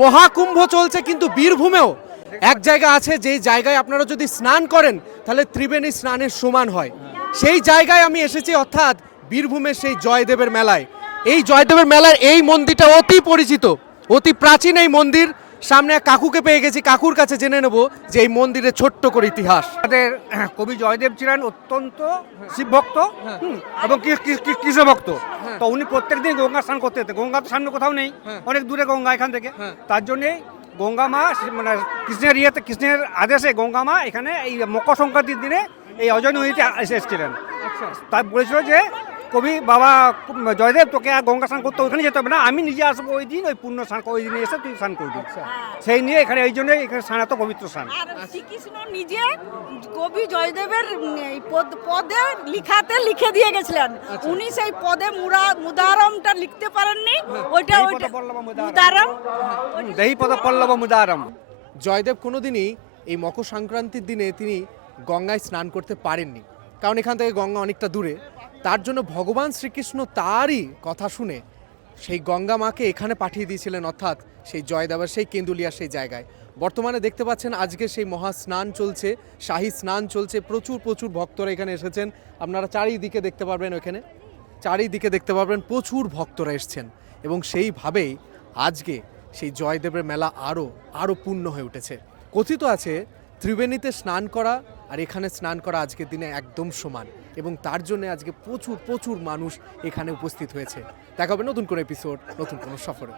মহাকুম্ভ চলছে, কিন্তু বীরভূমেও এক জায়গা আছে যেই জায়গায় আপনারা যদি স্নান করেন তাহলে ত্রিবেণী স্নানের সমান হয়। সেই জায়গায় আমি এসেছি, অর্থাৎ বীরভূমের সেই জয়দেবের মেলায়। এই জয়দেবের মেলার এই মন্দিরটা অতি পরিচিত, অতি প্রাচীন এই মন্দির। সামনে এক কাকুকে পেয়ে গেছি, কাকুর কাছে জেনে নেব যে এই মন্দিরের ছোট্ট করে ইতিহাস। আমাদের কবি জয়দেব ছিলেন অত্যন্ত শিবভক্ত এবং কৃষ্ণ ভক্ত। তো উনি প্রত্যেকদিন গঙ্গা স্নান করতে যেতেন। গঙ্গা তো সামনে কোথাও নেই, অনেক দূরে গঙ্গা এখান থেকে। তার জন্যে গঙ্গা মা মানে কৃষ্ণের আদেশে গঙ্গা মা এখানে এই মকর সংক্রান্তির দিনে এই অজয় নদীতে এসেছিলেন। তাই বলেছিল যে কবি বাবা জয়দেব, তোকে আর গঙ্গা স্নান করতে ওইখানে যেতে হবে না, আমি নিজে আসবো ওই দিন, ওই পূর্ণ স্নান ওই দিনে এসে তুই স্নান করবি। সেই নিয়ে এখানে এই জন্য এখানে স্নান এত পবিত্র স্নান। আর শ্রীকৃষ্ণ নিজে কবি জয়দেবের এই পদে লিখে দিয়ে গেছিলেন। উনি সেই পদে মুদারমটা লিখতে পারেননি, ওইটা মুদারম, দেহি পদ পল্লব মুদারম। জয়দেব কোনোদিনই এই মকর সংক্রান্তির দিনে তিনি গঙ্গায় স্নান করতে পারেননি, কারণ এখান থেকে গঙ্গা অনেকটা দূরে। তার জন্য ভগবান শ্রীকৃষ্ণ তারই কথা শুনে সেই গঙ্গা মাকে এখানে পাঠিয়ে দিয়েছিলেন, অর্থাৎ সেই জয়দেবের সেই কেন্দুলিয়ার সেই জায়গায়। বর্তমানে দেখতে পাচ্ছেন আজকে সেই মহা স্নান চলছে, শাহী স্নান চলছে। প্রচুর প্রচুর ভক্তরা এখানে এসেছেন। আপনারা চারিদিকে দেখতে পারবেন, ওখানে চারিদিকে দেখতে পারবেন প্রচুর ভক্তরা এসছেন। এবং সেইভাবেই আজকে সেই জয়দেবের মেলা আরও পূর্ণ হয়ে উঠেছে। কথিত আছে ত্রিবেণীতে স্নান করা আর এখানে স্নান করা আজকের দিনে একদম সমান, এবং তার জন্য আজকে প্রচুর প্রচুর মানুষ এখানে উপস্থিত হয়েছে। দেখা হবে নতুন কোনো এপিসোড, নতুন কোনো সফরে।